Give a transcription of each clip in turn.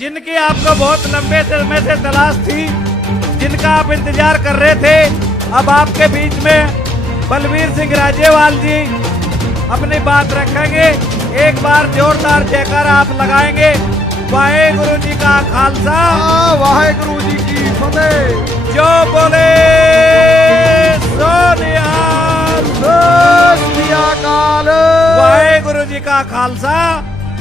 जिनकी आपको बहुत लंबे समय से तलाश थी, जिनका आप इंतजार कर रहे थे, अब आपके बीच में बलबीर सिंह राजेवाल जी अपनी बात रखेंगे। एक बार जोरदार जयकारा आप लगाएंगे। वाहेगुरु जी का खालसा, वाहेगुरु जी की फतेह। जो बोले सो निहाल, वाहेगुरु जी का खालसा,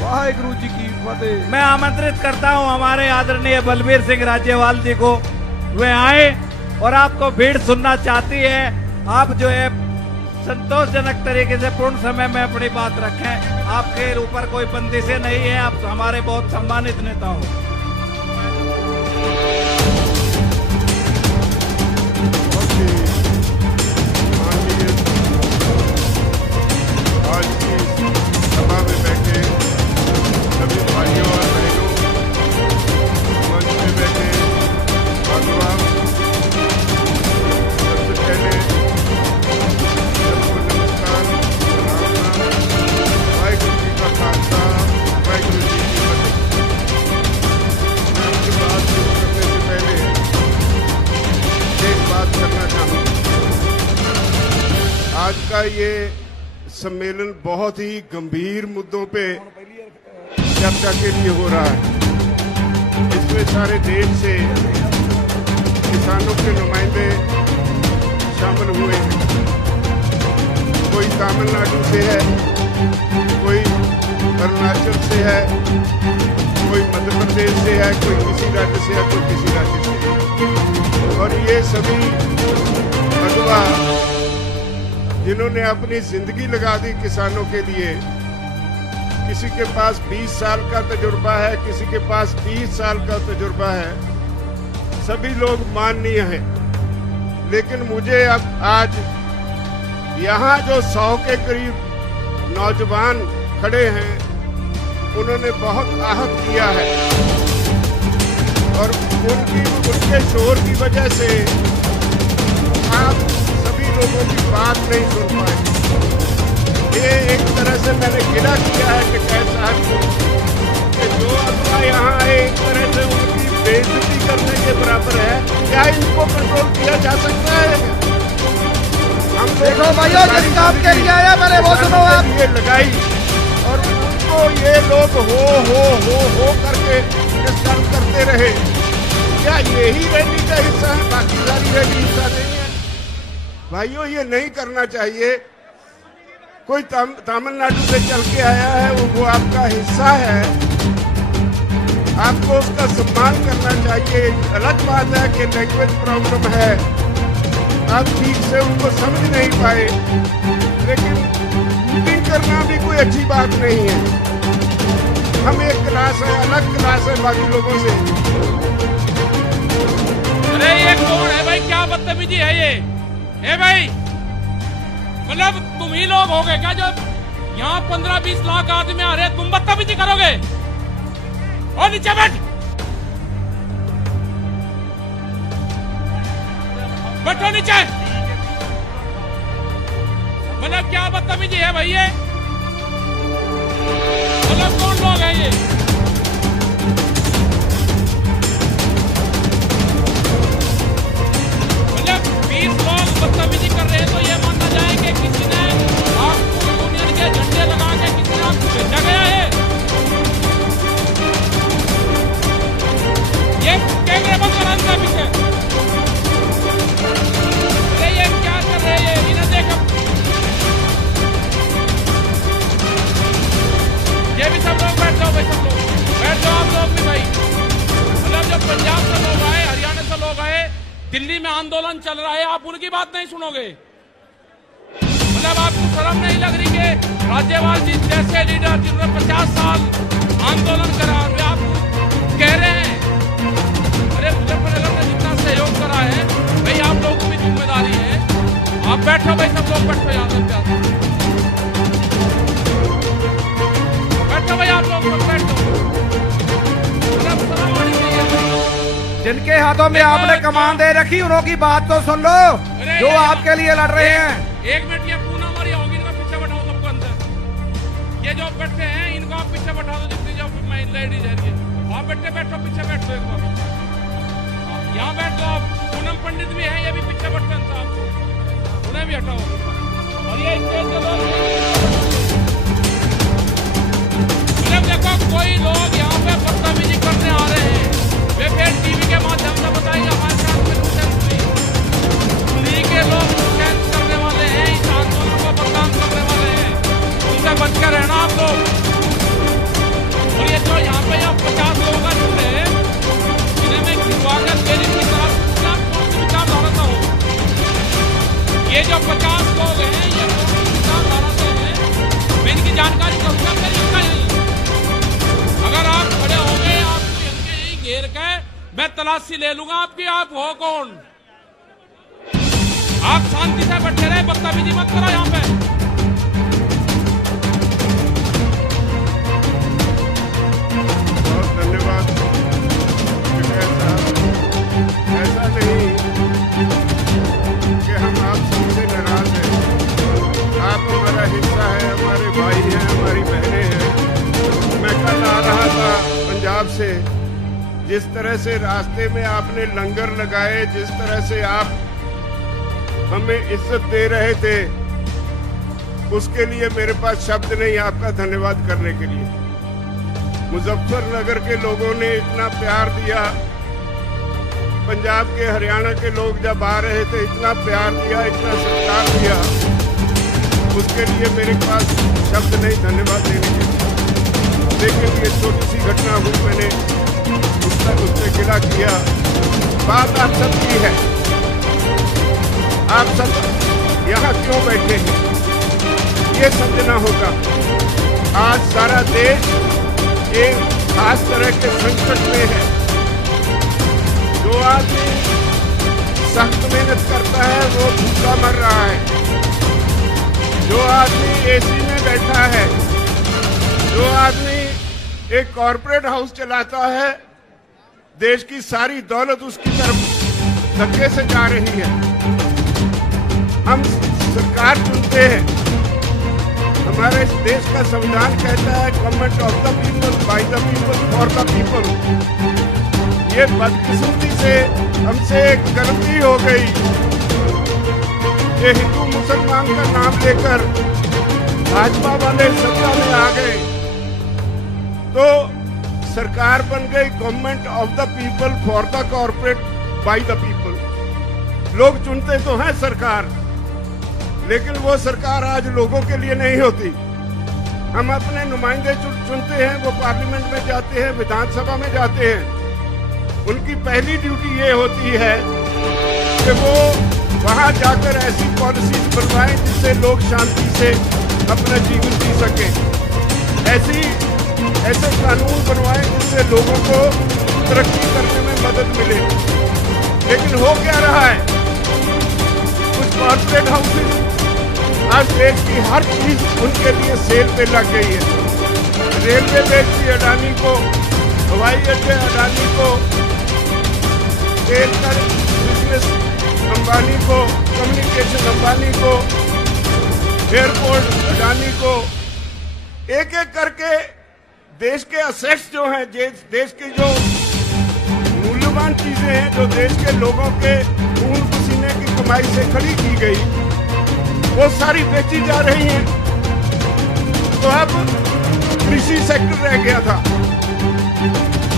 वाहेगुरु जी की फतेह। मैं आमंत्रित करता हूं हमारे आदरणीय बलबीर सिंह राजेवाल जी को, वे आए और आपको भीड़ सुनना चाहती है। आप जो है संतोषजनक तरीके से पूर्ण समय में अपनी बात रखें। आपके ऊपर कोई बंदिशें नहीं है, आप हमारे बहुत सम्मानित नेता हो। आज की सभा में बैठे सभी भाइयों और बहनों, मंच में बैठे बागवान, सबसे पहले सबको नमस्कार, राम राम, वाहेगुरु जी का खालसा, वाहेगुरु जी की फतेह। मैं आपकी बात शुरू करने से पहले एक बात करना चाहूँगा। आज का ये सम्मेलन बहुत ही गंभीर मुद्दों पे चर्चा के लिए हो रहा है। इसमें सारे देश से किसानों के नुमाइंदे शामिल हुए हैं। कोई तमिलनाडु से है, कोई अरुणाचल से है, कोई मध्य प्रदेश से है, कोई किसी राज्य से है, कोई किसी राज्य से है। और ये सभी अगवा जिन्होंने अपनी जिंदगी लगा दी किसानों के लिए, किसी के पास 20 साल का तजुर्बा है, किसी के पास 30 साल का तजुर्बा है, सभी लोग माननीय हैं। लेकिन मुझे अब आज यहाँ जो 100 के करीब नौजवान खड़े हैं, उन्होंने बहुत आहत किया है और उनके शोर की वजह से आप लोगों की बात नहीं सुन पाए। ये एक तरह से मैंने गिला किया है कि कैसा कि जो अगवा यहाँ आए एक तरह से उनकी बेइज्जती करने के बराबर है। क्या इनको कंट्रोल किया जा सकता है? हम देखो भाइयों, जिस काम के लिए आया मैंने वो सुनो आप। ये लगाई और उनको ये लोग हो करके डिस्टर्ब करते रहे। क्या यही रैली का हिस्सा है? बाकी सारी रैली हिस्सा नहीं है भाइयों, ये नहीं करना चाहिए। कोई तमिलनाडु से चल के आया है, वो आपका हिस्सा है, आपको उसका सम्मान करना चाहिए। अलग बात है कि लैंग्वेज प्रॉब्लम है, आप ठीक से उनको समझ नहीं पाए, लेकिन मीटिंग करना भी कोई अच्छी बात नहीं है। हम एक क्लास है, अलग क्लास है बाकी लोगों से। अरे ये कौन है भाई? क्या बदतमीजी है ये? ए भाई, मतलब तुम ही लोग हो गए क्या जो यहाँ 15-20 लाख आदमी आ रहे हैं, तुम बदतमीजी करोगे? और नीचे बैठ, बैठो नीचे। मतलब क्या बदतमीजी है भाई ये? मतलब कौन लोग हैं ये? मतलब 20 लोग बदतमीजी कर रहे हैं तो ये मानना जाए कि किसी ने आपको यूनियन के झंडे लगा के किसी ने आपको भेजा गया है? ये कैमरे बंद करा इनका पीछे। अरे ये क्या कर रहे हैं? इन्हें देखो, ये भी सब लोग बैठ जाओ भाई, सब लोग बैठ जाओ, आप लोग भी भाई। मतलब जो पंजाब से लोग आए, हरियाणा से लोग आए, दिल्ली में आंदोलन चल रहा है, आप उनकी बात नहीं सुनोगे? मतलब आपको शर्म नहीं लग रही कि राज्यपाल जी जैसे लीडर जिन्होंने 50 साल आंदोलन करा, वे आप कह रहे हैं? अरे मुजफ्फरनगर ने जितना सहयोग करा है भाई, आप लोगों की जिम्मेदारी है। आप बैठो भाई, सब लोग बैठो, यहाँ बैठो भाई, आप लोग बैठो। जिनके हाथों में आपने कमान दे रखी, उन्हों की बात तो सुन लो जो आपके लिए लड़ रहे हैं। एक मिनट, ये पूनम और ये होगी, इनका पीछे बैठाओ सबको अंदर। ये जो बैठे हैं इनको आप पीछे बैठा दो, जितनी जो लेडीज है। आप बेटे बैठो, पीछे बैठो एक बार, यहाँ बैठ जाओ आप। पूनम पंडित भी है, ये भी पीछे बैठते हैं साहब, उन्हें भी हटाओ। और ये देखो कोई लोग यहाँ पे बदतमीजी करने आ रहे हैं, वे फिर टीवी के माध्यम से बताएंगे हमारे साथ में न्यूसेंस हुई। उन्हीं के लोग न्यूसेंस करने वाले हैं, इस आंदोलन को बदनाम करने वाले हैं, उनसे बच कर रहना आप लोग। और ये जो यहाँ पे 50 लोग हैं जुड़े, इन्हें मैं खिलवाकर तेरी की तरफ विचारधारा था हो। ये जो 50 लोग हैं, ये विचारधारा से हैं, मैं इनकी जानकारी कहूँगा नहीं। अगर आप खड़े हो गए, आपको यही घेर के मैं तलाशी ले लूंगा आपकी, आप हो कौन? आप शांति से बैठे रहे, बदतमीजी मत करो यहाँ पे। बहुत धन्यवाद साहब। ऐसा नहीं कि हम आप सबसे नाराज हैं, आप हमारा हिस्सा है, हमारे भाई हैं, हमारी बहनें हैं। मैं कल आ रहा था पंजाब से, जिस तरह से रास्ते में आपने लंगर लगाए, जिस तरह से आप हमें इज्जत दे रहे थे, उसके लिए मेरे पास शब्द नहीं आपका धन्यवाद करने के लिए। मुजफ्फरनगर के लोगों ने इतना प्यार दिया, पंजाब के हरियाणा के लोग जब आ रहे थे इतना प्यार दिया, इतना सत्कार दिया, उसके लिए मेरे पास शब्द नहीं धन्यवाद देने के लिए। लेकिन ये छोटी सी घटना हुई, मैंने उससे गिला किया। बात आप सब की है, आप सब यहाँ क्यों बैठे हैं ये समझना होगा। आज सारा देश एक खास तरह के संकट में है। जो आदमी सख्त मेहनत करता है वो भूखा मर रहा है, जो आदमी एसी में बैठा है, जो आदमी एक कॉर्पोरेट हाउस चलाता है, देश की सारी दौलत उसकी तरफ धक्के से जा रही है। हम सरकार चुनते हैं, हमारे इस देश का संविधान कहता है government of the people, by the people, for the people. ये बदकिस्मती से हमसे एक गलती हो गई, ये हिंदू मुसलमान का नाम लेकर भाजपा वाले सत्ता में आ गए, तो सरकार बन गई government of the people, for the corporate, by the people. लोग चुनते तो हैं सरकार, लेकिन वो सरकार आज लोगों के लिए नहीं होती। हम अपने नुमाइंदे चुनते हैं, वो पार्लियामेंट में जाते हैं, विधानसभा में जाते हैं। उनकी पहली ड्यूटी ये होती है कि वो वहां जाकर ऐसी पॉलिसी बनवाएं जिससे लोग शांति से अपना जीवन जी सके, ऐसे कानून बनवाएं जिससे लोगों को तरक्की करने में मदद मिले। लेकिन हो क्या रहा है, कुछ कॉर्पोरेट हाउसेस आज देश की हर चीज उनके लिए सेल पे लग गई है। रेलवे बेचती अडानी को, हवाई अड्डे अडानी को, तेल का बिजनेस अंबानी को, कम्युनिकेशन अंबानी को, एयरपोर्ट अडानी को, एक एक करके देश के असेट्स जो हैं, देश की जो मूल्यवान चीजें हैं, जो देश के लोगों के खून पसीने की कमाई से खड़ी की गई, वो सारी बेची जा रही हैं। तो अब कृषि सेक्टर रह गया था,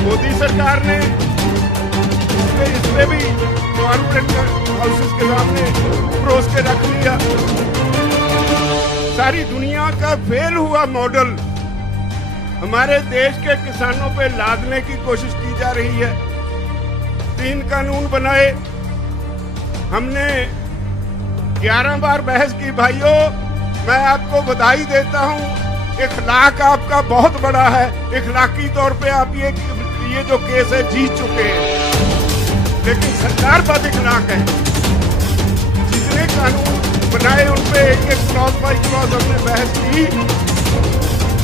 मोदी सरकार ने इस पे भी कॉर्पोरेट हाउसेस के सामने परोस के रख लिया। सारी दुनिया का फेल हुआ मॉडल हमारे देश के किसानों पे लादने की कोशिश की जा रही है। 3 कानून बनाए, हमने 11 बार बहस की। भाइयों, मैं आपको बधाई देता हूं, इखलाक आपका बहुत बड़ा है। इखलाकी तौर पे आप ये जो केस है जीत चुके हैं, लेकिन सरकार बद इखलाक है। जितने कानून बनाए उन पे एक क्लॉज बाय क्लॉज हमने बहस की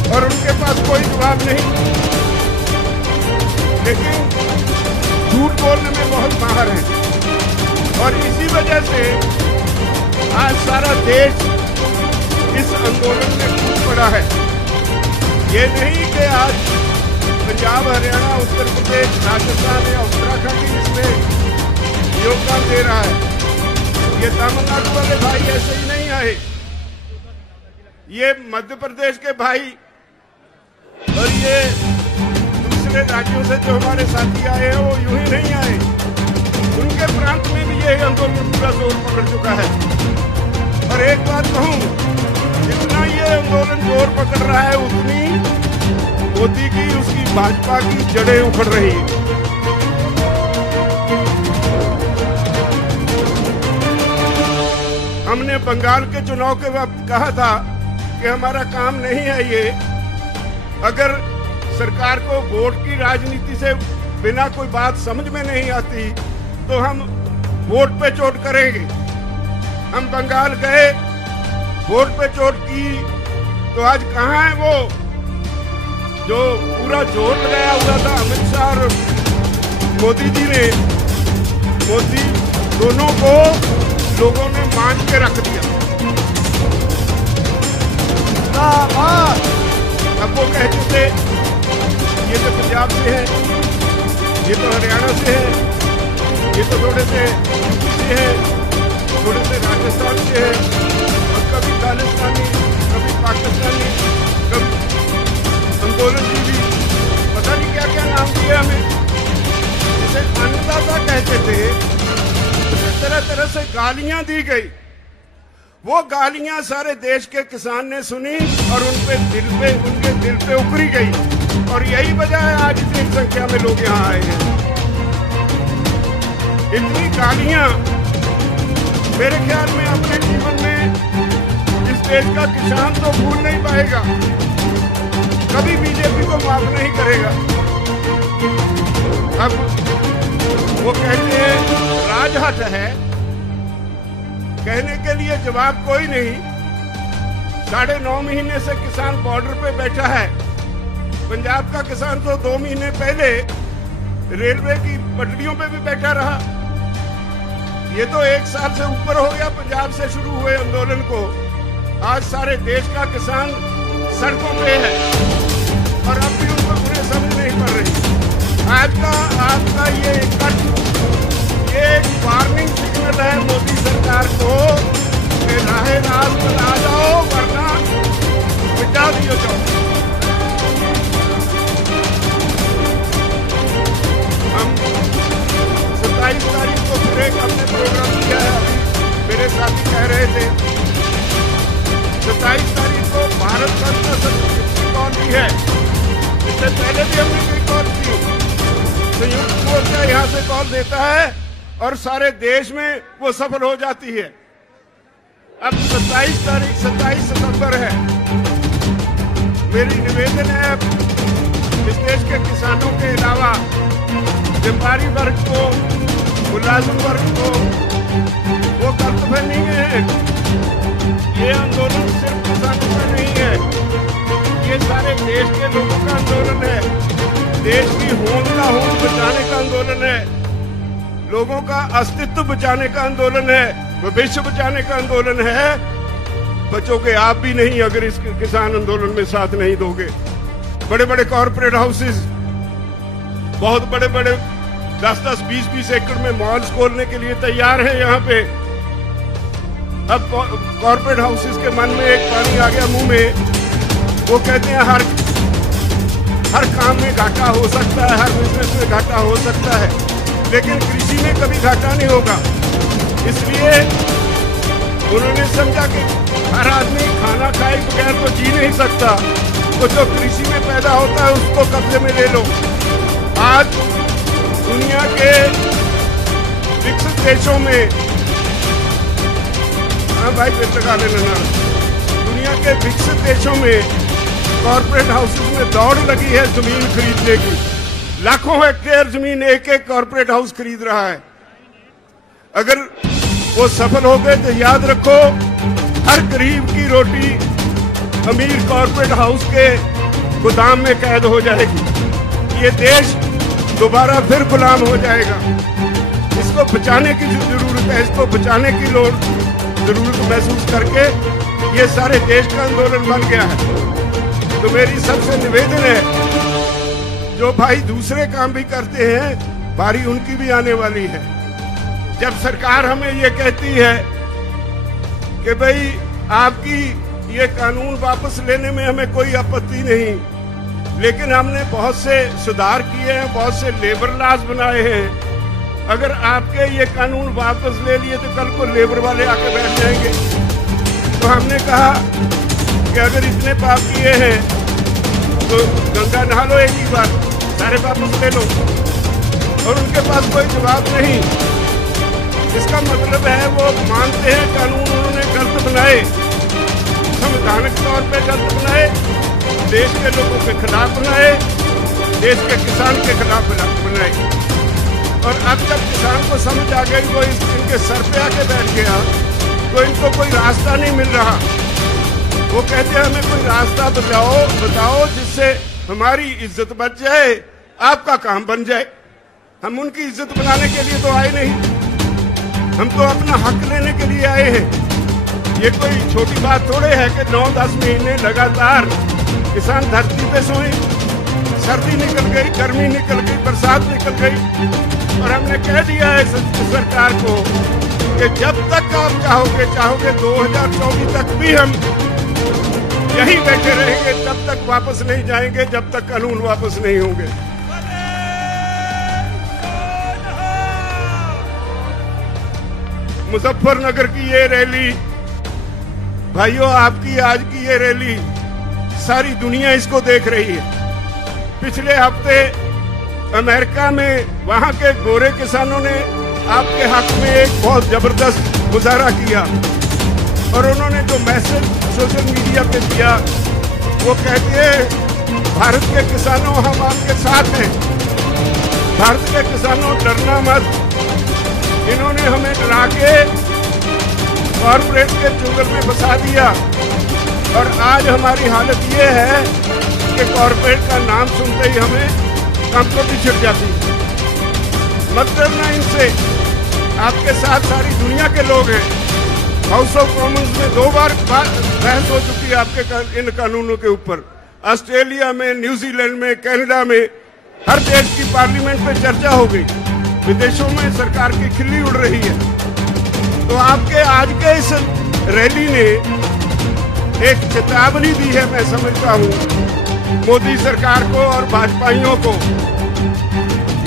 और उनके पास कोई जवाब नहीं, लेकिन झूठ बोलने में बहुत माहिर है। और इसी वजह से आज सारा देश इस आंदोलन में कूद पड़ा है। ये नहीं कि आज पंजाब, हरियाणा, उत्तर प्रदेश, राजस्थान या उत्तराखंड इसमें योगदान दे रहा है। ये तमिलनाडु वाले भाई ऐसे ही नहीं आए, ये मध्य प्रदेश के भाई और ये दूसरे राज्यों से जो हमारे साथी आए हैं वो यूं ही नहीं आए, उनके प्रांत में भी ये आंदोलन पूरा जोर पकड़ चुका है। और एक बात कहूं, जितना ये आंदोलन जोर पकड़ रहा है उतनी मोदी की, उसकी भाजपा की जड़ें उखड़ रही है। हमने बंगाल के चुनाव के वक्त कहा था कि हमारा काम नहीं है ये, अगर सरकार को वोट की राजनीति से बिना कोई बात समझ में नहीं आती तो हम वोट पे चोट करेंगे। हम बंगाल गए, वोट पे चोट की, तो आज कहाँ है वो जो पूरा जोर लगाया हुआ था अमित शाह और मोदी जी ने? मोदी दोनों को लोगों ने मान के रख दिया। अब वो कहते थे ये तो पंजाब से है, ये तो हरियाणा से है, ये तो थोड़े से यूपी से है, थोड़े से राजस्थान से है, और कभी खालिस्तानी, कभी पाकिस्तानी, कभी आंदोलन भी, पता नहीं क्या क्या नाम दिए हमें। जिसे अन्नदाता कहते थे, तरह तरह से गालियां दी गई। वो गालियां सारे देश के किसान ने सुनी और उनके दिल पे उकरी गई, और यही वजह है आज इतनी संख्या में लोग यहाँ आए हैं। इतनी गालियां मेरे ख्याल में अपने जीवन में इस देश का किसान तो भूल नहीं पाएगा, कभी बीजेपी को माफ नहीं करेगा। अब वो कहते हैं राजहट है, कहने के लिए जवाब कोई नहीं। 9.5 महीने से किसान बॉर्डर पे बैठा है। पंजाब का किसान तो 2 महीने पहले रेलवे की पटरियों पे भी बैठा रहा। ये तो 1 साल से ऊपर हो गया पंजाब से शुरू हुए आंदोलन को। आज सारे देश का किसान सड़कों पे है और अब भी उन्हें समझ नहीं पड़ रही। आज का आपका ये एक वार्निंग सिग्नल है मोदी सरकार को कि राहे राज पर आ जाओ वरना मिटा दियो जाओ। हम 27 तारीख को फिर एक हमने प्रोग्राम किया है, अभी मेरे साथी कह रहे थे 27 तारीख को भारत बंद का कॉल भी है। इससे पहले भी हमने कोई कॉल की, संयुक्त मोर्चा यहाँ से कॉल देता है और सारे देश में वो सफल हो जाती है। अब 27 तारीख 27 सितंबर है। मेरी निवेदन है इस देश के किसानों के अलावा व्यापारी वर्ग को, मुलाजिम वर्ग को, वो कर्तव्य नहीं है। ये आंदोलन सिर्फ किसानों का नहीं है, ये सारे देश के लोगों का आंदोलन है। देश की होंद का होंद बचाने का आंदोलन है, लोगों का अस्तित्व बचाने का आंदोलन है, भविष्य बचाने का आंदोलन है। बचोगे आप भी नहीं अगर इस किसान आंदोलन में साथ नहीं दोगे। बड़े बड़े कॉर्पोरेट हाउसेस, बहुत बड़े बड़े 10-10, 20-20 एकड़ में मॉल्स खोलने के लिए तैयार हैं यहाँ पे। अब कॉर्पोरेट हाउसेस के मन में एक पानी आ गया मुंह में। वो कहते हैं हर काम में घाटा हो सकता है, हर बिजनेस में घाटा हो सकता है, लेकिन कृषि में कभी घाटा नहीं होगा। इसलिए उन्होंने समझा कि हर आदमी खाना खाए बगैर तो जी नहीं सकता, तो जो कृषि में पैदा होता है उसको कब्जे में ले लो। आज दुनिया के विकसित देशों में, हाँ भाई लगा लेना, दुनिया के विकसित देशों में कॉर्पोरेट हाउसेस में दौड़ लगी है जमीन खरीदने की। लाखों हेक्टेयर जमीन एक एक कॉर्पोरेट हाउस खरीद रहा है। अगर वो सफल हो गए तो याद रखो हर गरीब की रोटी अमीर कॉर्पोरेट हाउस के गोदाम में कैद हो जाएगी। ये देश दोबारा फिर गुलाम हो जाएगा। इसको बचाने की जरूरत है, इसको बचाने की जरूरत महसूस करके ये सारे देश का आंदोलन बन गया है। तो मेरी सबसे निवेदन है जो भाई दूसरे काम भी करते हैं, बारी उनकी भी आने वाली है। जब सरकार हमें ये कहती है कि भाई आपकी ये कानून वापस लेने में हमें कोई आपत्ति नहीं, लेकिन हमने बहुत से सुधार किए हैं, बहुत से लेबर लॉज बनाए हैं। अगर आपके ये कानून वापस ले लिए तो कल को लेबर वाले आके बैठ जाएंगे। तो हमने कहा कि अगर इतने पाप किए हैं तो गंगा नहा लो एक ही बार, सारे वापस ले लो। और उनके पास कोई जवाब नहीं। इसका मतलब है वो मानते हैं कानून उन्होंने गलत बनाए, संवैधानिक तौर पे गलत बनाए, देश के लोगों के खिलाफ बनाए, देश के किसान के खिलाफ बनाए। और अब जब किसान को समझ आ गई, वो इनके सर पे आके बैठ गया, तो इनको कोई रास्ता नहीं मिल रहा। वो कहते हैं हमें कोई रास्ता बताओ जिससे हमारी इज्जत बच जाए, आपका काम बन जाए। हम उनकी इज्जत बनाने के लिए तो आए नहीं, हम तो अपना हक लेने के लिए आए हैं। ये कोई छोटी बात थोड़े है कि 9-10 महीने लगातार किसान धरती पे सोए, सर्दी निकल गई, गर्मी निकल गई, बरसात निकल गई, और हमने कह दिया है सरकार को कि जब तक आप चाहोगे 2024 तक भी हम यहीं बैठे रहेंगे, तब तक वापस नहीं जाएंगे, जब तक कानून वापस नहीं होंगे। मुजफ्फरनगर की ये रैली, भाइयों आपकी आज की ये रैली सारी दुनिया इसको देख रही है। पिछले हफ्ते अमेरिका में वहां के गोरे किसानों ने आपके हक में एक बहुत जबरदस्त मुजाहरा किया, और उन्होंने जो मैसेज सोशल मीडिया पे दिया, वो कहते हैं भारत के किसानों हम आपके साथ हैं, भारत के किसानों डरना मत। इन्होंने हमें डरा के कॉर्पोरेट के चुंगल में फंसा दिया, और आज हमारी हालत ये है कि कॉर्पोरेट का नाम सुनते ही हमें हमको भी छिड़ जाती है। मत डरना इनसे, आपके साथ सारी दुनिया के लोग हैं। हाउस ऑफ कॉमन्स में 2 बार बहस हो चुकी है आपके इन कानूनों के ऊपर। ऑस्ट्रेलिया में, न्यूजीलैंड में, कनाडा में, हर देश की पार्लियामेंट में चर्चा हो गई। विदेशों में सरकार की खिल्ली उड़ रही है। तो आपके आज के इस रैली ने एक चेतावनी दी है, मैं समझता हूँ मोदी सरकार को और भाजपाइयों को,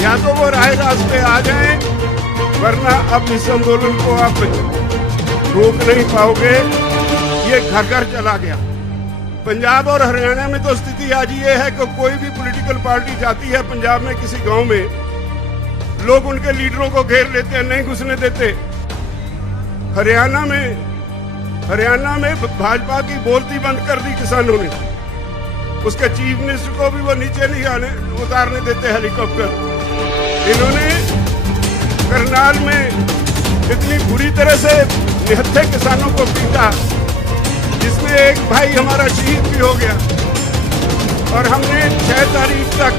या तो वो राह रास्ते आ जाएं, वरना अब इस आंदोलन को आप रोक नहीं पाओगे। ये घर घर चला गया। पंजाब और हरियाणा में तो स्थिति आज ये है कि कोई भी पॉलिटिकल पार्टी जाती है पंजाब में किसी गांव में, लोग उनके लीडरों को घेर लेते हैं, नहीं घुसने देते। हरियाणा में भाजपा की बोलती बंद कर दी किसानों ने। उसके चीफ मिनिस्टर को भी वो नीचे नहीं उतारने देते हेलीकॉप्टर। इन्होंने करनाल में इतनी बुरी तरह से निहत्थे किसानों को पीटा, जिसमें एक भाई हमारा शहीद भी हो गया। और हमने 6 तारीख तक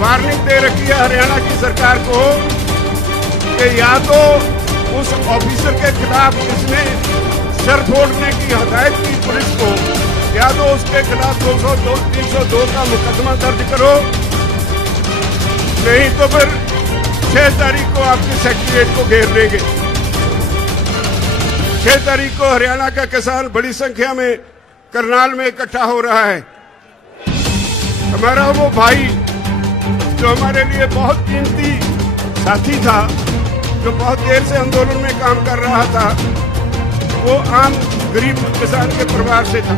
वार्निंग दे रखी है हरियाणा की सरकार को कि या तो उस ऑफिसर के खिलाफ जिसने सर फोड़ने की हदायत की पुलिस को, या तो उसके खिलाफ 302 का मुकदमा दर्ज करो, नहीं तो फिर 6 तारीख को आपके सेक्रेटरीट को घेर लेंगे। 6 तारीख को हरियाणा का किसान बड़ी संख्या में करनाल में इकट्ठा हो रहा है। हमारा वो भाई जो हमारे लिए बहुत कीमती साथी था, जो बहुत देर से आंदोलन में काम कर रहा था, वो आम गरीब किसान के परिवार से था।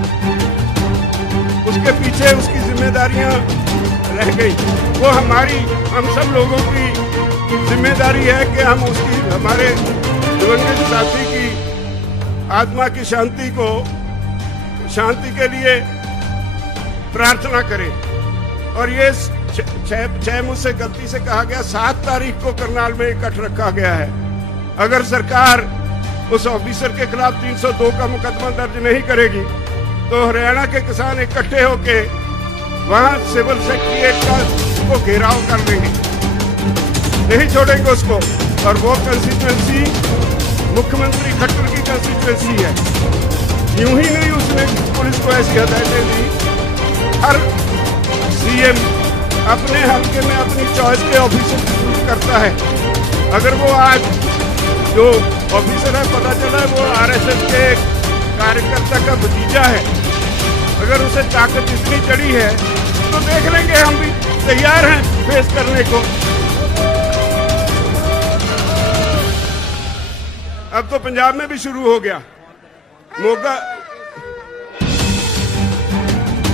उसके पीछे उसकी जिम्मेदारियां रह गई। वो हम सब लोगों की जिम्मेदारी है कि हम उसकी, हमारे दिवंगत साथी की आत्मा की शांति के लिए प्रार्थना करें। और ये 6 मुझसे गलती से कहा गया, 7 तारीख को करनाल में इकट्ठ रखा गया है। अगर सरकार उस ऑफिसर के खिलाफ 302 का मुकदमा दर्ज नहीं करेगी तो हरियाणा के किसान इकट्ठे होके वहां सिविल सेक्रेटरीट को घेराव कर लेंगे, नहीं छोड़ेंगे उसको। और वो कंस्टिट्यूएंसी मुख्यमंत्री खट्टर की कंस्टिट्यूएंसी है। यूं ही नहीं उसने पुलिस को ऐसी हदायतें दी, हर सीएम अपने हल्के में अपनी चॉइस के ऑफिसर चूज करता है। अगर वो आज जो ऑफिसर है पता चला है वो आरएसएस के कार्यकर्ता का भतीजा है, अगर उसे ताकत इतनी चढ़ी है तो देख लेंगे, हम भी तैयार हैं फेस करने को। अब तो पंजाब में भी शुरू हो गया।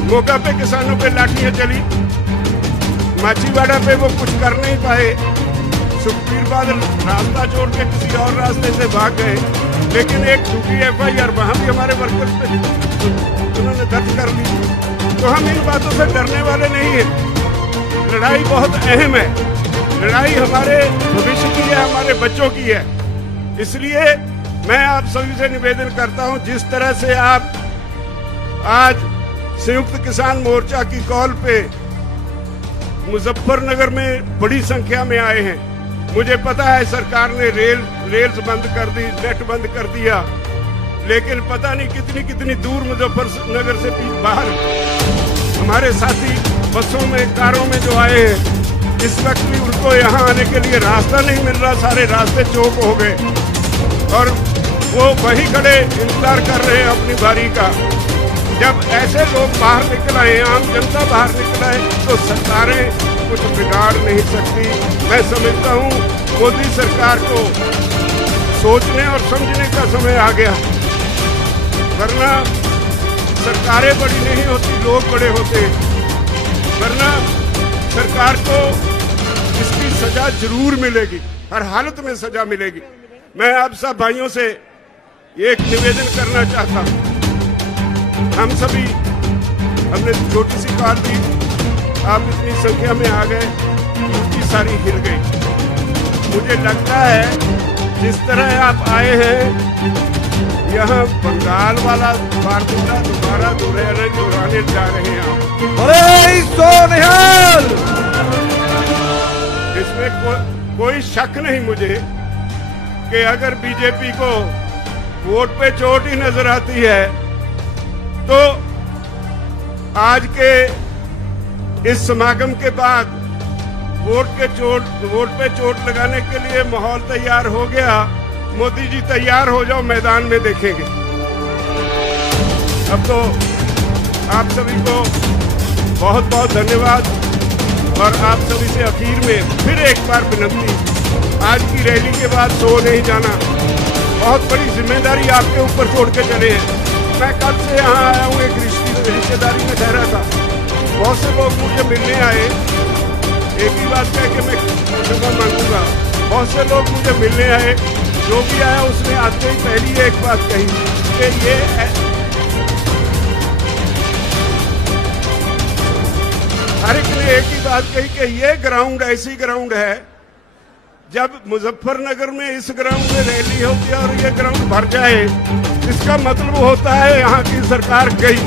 मोगा पे किसानों पे लाठियां चली, माचीवाड़ा पे वो कुछ कर नहीं पाए, सुखबीर बादल रास्ता छोड़ के किसी और रास्ते से भाग गए, लेकिन एक झूठी एफआईआर वहां भी हमारे वर्कर्स पे उन्होंने दर्ज कर ली। तो हम इन बातों से डरने वाले नहीं हैं। लड़ाई बहुत अहम है, लड़ाई हमारे भविष्य की है, हमारे बच्चों की है। इसलिए मैं आप सभी से निवेदन करता हूं, जिस तरह से आप आज संयुक्त किसान मोर्चा की कॉल पे मुजफ्फरनगर में बड़ी संख्या में आए हैं। मुझे पता है सरकार ने रेल्स बंद कर दी, नेट बंद कर दिया, लेकिन पता नहीं कितनी कितनी दूर मुजफ्फरनगर से बाहर हमारे साथी बसों में, कारों में जो आए हैं, इस वक्त भी उनको यहाँ आने के लिए रास्ता नहीं मिल रहा, सारे रास्ते चौक हो गए और वो वहीं खड़े इंतजार कर रहे हैं अपनी बारी का। जब ऐसे लोग बाहर निकल आए, आम जनता बाहर निकल आए, तो सरकारें कुछ बिगाड़ नहीं सकती। मैं समझता हूँ मोदी सरकार को सोचने और समझने का समय आ गया, वरना सरकारें बड़ी नहीं होती, लोग बड़े होते। वरना सरकार को इसकी सजा जरूर मिलेगी, हर हालत में सजा मिलेगी। मैं आप सब भाइयों से एक निवेदन करना चाहता हूँ, हम सभी हमने छोटी सी कॉल दी, आप इतनी संख्या में आ गए, यूपी सारी हिल गई। मुझे लगता है जिस तरह आप आए हैं, यहाँ बंगाल वाला फार्मूला दोबारा दोहराने जा रहे हैं आप। अरे सोनिहाल, इसमें कोई शक नहीं मुझे कि अगर बीजेपी को वोट पे चोट ही नजर आती है तो आज के इस समागम के बाद वोट पे चोट लगाने के लिए माहौल तैयार हो गया। मोदी जी तैयार हो जाओ, मैदान में देखेंगे। अब तो आप सभी को बहुत बहुत धन्यवाद और आप सभी से आखिर में फिर एक बार विनती, आज की रैली के बाद सो नहीं जाना, बहुत बड़ी जिम्मेदारी आपके ऊपर छोड़ के चले हैं। मैं कल से यहाँ आया हूँ, एक रिश्तेदारी में ठहरा था, बहुत से लोग मुझे मिलने आए, एक ही बात कह के मैं क्षमा मांगूंगा। बहुत से लोग मुझे मिलने आए, जो भी आया उसने आते ही पहली एक बात कही कि ये हर एक ने एक ही बात कही कि ये ग्राउंड ऐसी ग्राउंड है, जब मुजफ्फरनगर में इस ग्राउंड में रैली होती है और ये ग्राउंड भर जाए, इसका मतलब होता है यहाँ की सरकार गई।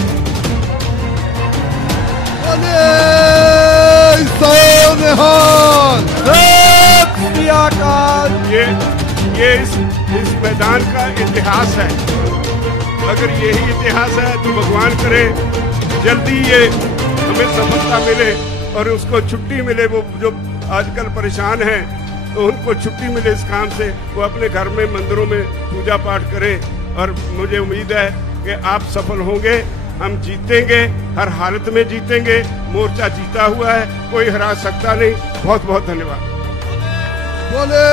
ये इस मैदान का इतिहास है। अगर यही इतिहास है तो भगवान करे जल्दी ये हमें सफलता मिले और उसको छुट्टी मिले। वो जो आजकल परेशान हैं तो उनको छुट्टी मिले इस काम से, वो अपने घर में मंदिरों में पूजा पाठ करें। और मुझे उम्मीद है कि आप सफल होंगे, हम जीतेंगे, हर हालत में जीतेंगे। मोर्चा जीता हुआ है, कोई हरा सकता नहीं। बहुत बहुत धन्यवाद। बोले